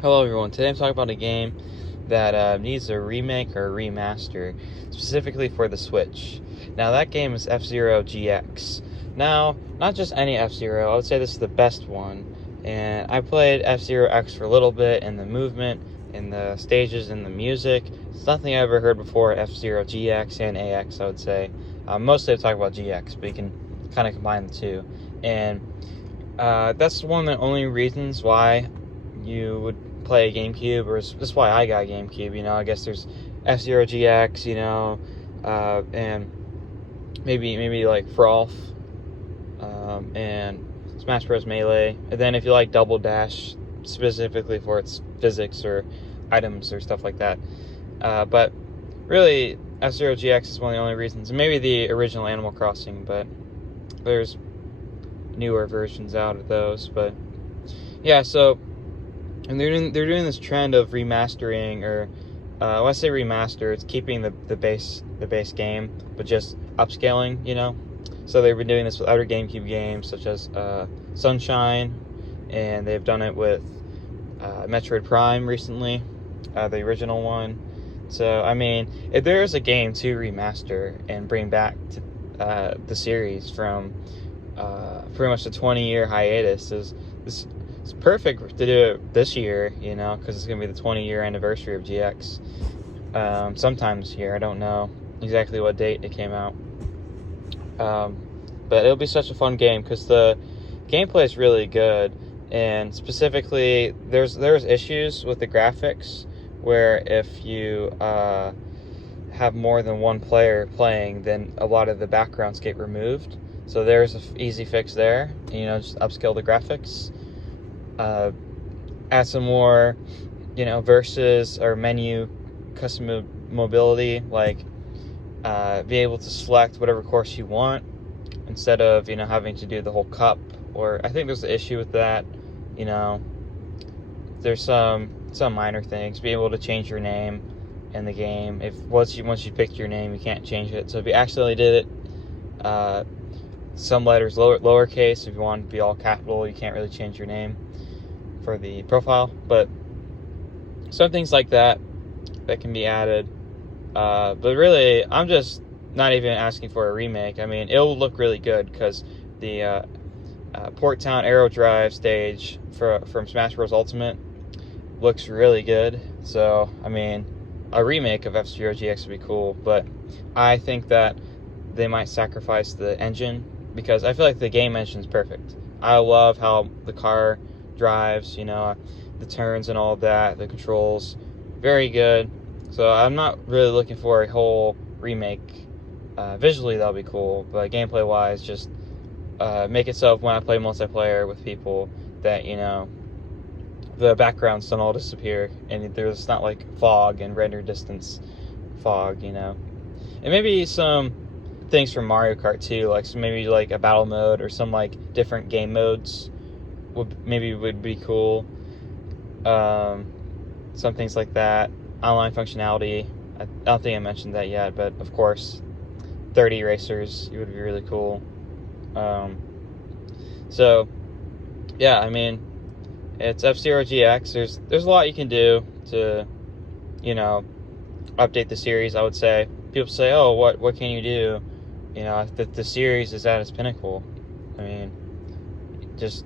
Hello everyone, today I'm talking about a game that needs a remake or a remaster, specifically for the Switch. Now that game is F-Zero GX. Now, not just any F-Zero, I would say this is the best one. And I played F-Zero X for a little bit, and the movement, and the stages, and the music. It's nothing I ever heard before, F-Zero GX and AX, I would say. Mostly I talk about GX, but you can kind of combine the two. And that's one of the only reasons why you would play a GameCube, or that's why I got a GameCube. I guess there's F-Zero GX, and maybe like Frolf, and Smash Bros. Melee. And then if you like Double Dash, specifically for its physics or items or stuff like that. But really, F-Zero GX is one of the only reasons. Maybe the original Animal Crossing, but there's newer versions out of those. But yeah, so. And they're doing this trend of remastering, or when I say remaster, it's keeping the base game, but just upscaling. So they've been doing this with other GameCube games, such as Sunshine, and they've done it with Metroid Prime recently, the original one. So I mean, if there is a game to remaster and bring back to the series from pretty much a 20-year hiatus, it's perfect to do it this year, because it's going to be the 20-year anniversary of GX. Sometime this year. I don't know exactly what date it came out. But it'll be such a fun game because the gameplay is really good. And specifically, there's issues with the graphics where if you have more than one player playing, then a lot of the backgrounds get removed. So there's an easy fix there. Just upscale the graphics. Add some more, versus or menu custom mobility, like be able to select whatever course you want instead of, having to do the whole cup. Or I think there's an issue with that. There's some minor things. Be able to change your name in the game. If once you picked your name, you can't change it. So if you accidentally did it, some letters lowercase. If you want it to be all capital, you can't really change your name for the profile, but some things like that can be added. But really, I'm just not even asking for a remake. I mean, it'll look really good because the Port Town Arrow Drive stage from Smash Bros. Ultimate looks really good. So, I mean, a remake of F-Zero GX would be cool, but I think that they might sacrifice the engine because I feel like the game engine is perfect. I love how the car drives, the turns and all of that, the controls, very good. So I'm not really looking for a whole remake. Visually, that'll be cool, but gameplay wise, just make it so when I play multiplayer with people that the backgrounds don't all disappear and there's not like fog and render distance fog, and maybe some things from Mario Kart too, like maybe like a battle mode or some like different game modes would be cool. Some things like that. Online functionality. I don't think I mentioned that yet, but of course, 30 racers would be really cool. So yeah, I mean, it's F-Zero GX. There's a lot you can do to, update the series. I would say people say, "Oh, what can you do?" The series is at its pinnacle. I mean, just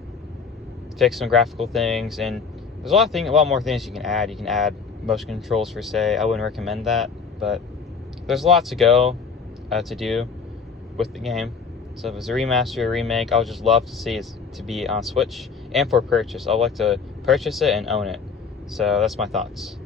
fix some graphical things, and there's a lot more things you can add. You can add motion controls per se. I wouldn't recommend that, but there's a lot to go to do with the game. So if it's a remaster or remake, I would just love to see it to be on Switch and for purchase. I'd like to purchase it and own it. So that's my thoughts.